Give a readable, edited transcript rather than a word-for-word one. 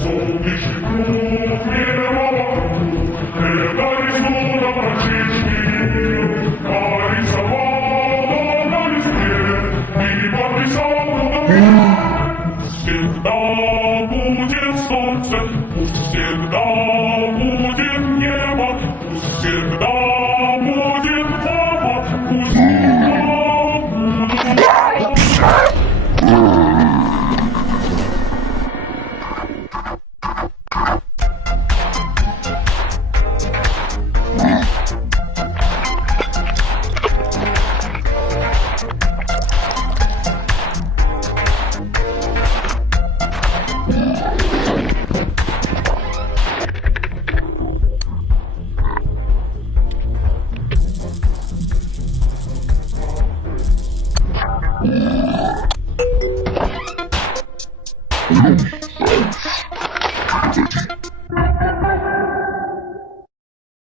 Солнечный круг мирового рисуна практически, нарисовала на листе и подписала на всегда будет солнце, пусть всегда будет небо, пусть всегда будет папа, пусть всегда будет... Thanks.